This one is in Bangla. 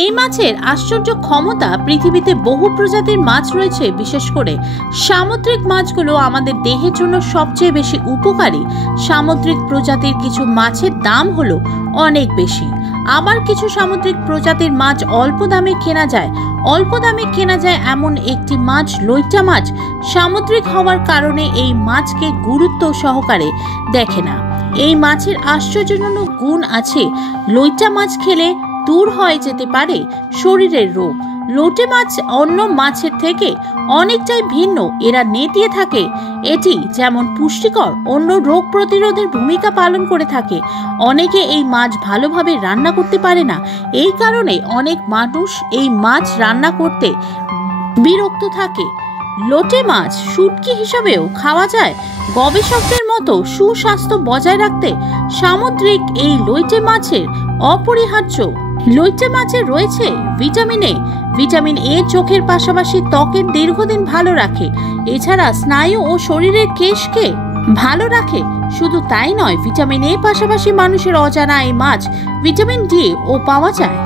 এই মাছের আশ্চর্য ক্ষমতা। পৃথিবীতে বহু প্রজাতির মাছ রয়েছে, বিশেষ করে সামুদ্রিক মাছগুলো আমাদের দেহের জন্য সবচেয়ে বেশি উপকারী। সামুদ্রিক প্রজাতির কিছু মাছের দাম হলো অনেক বেশি, আবার কিছু সামুদ্রিক প্রজাতির মাছ অল্প দামে কেনা যায়। অল্প দামে কেনা যায় এমন একটি মাছ লইট্টা মাছ। সামুদ্রিক হওয়ার কারণে এই মাছকে গুরুত্ব সহকারে দেখে না। এই মাছের আশ্চর্যজনক গুণ আছে। লইট্টা মাছ খেলে দূর হয়ে যেতে পারে শরীরের রোগ। লোটে মাছ অন্য মাছের থেকে অনেকটাই ভিন্ন। এরা নেতিয়ে থাকে, এটি যেমন পুষ্টিকর, অন্য রোগ প্রতিরোধের ভূমিকা পালন করে থাকে। অনেকে এই মাছ ভালোভাবে রান্না করতে পারে না, এই কারণে অনেক মানুষ এই মাছ রান্না করতে বিরক্ত থাকে। লোটে মাছ শুটকি হিসাবেও খাওয়া যায়। গবেষকদের মতো সুস্বাস্থ্য বজায় রাখতে সামুদ্রিক এই লইটে মাছের অপরিহার্য। লইটে মাছে রয়েছে ভিটামিন এ। ভিটামিন এ চোখের পাশাপাশি ত্বকের দীর্ঘদিন ভালো রাখে। এছাড়া স্নায়ু ও শরীরের কেশকে ভালো রাখে। শুধু তাই নয়, ভিটামিন এ পাশাপাশি মানুষের অজানা এই মাছ ভিটামিন ডি ও পাওয়া যায়।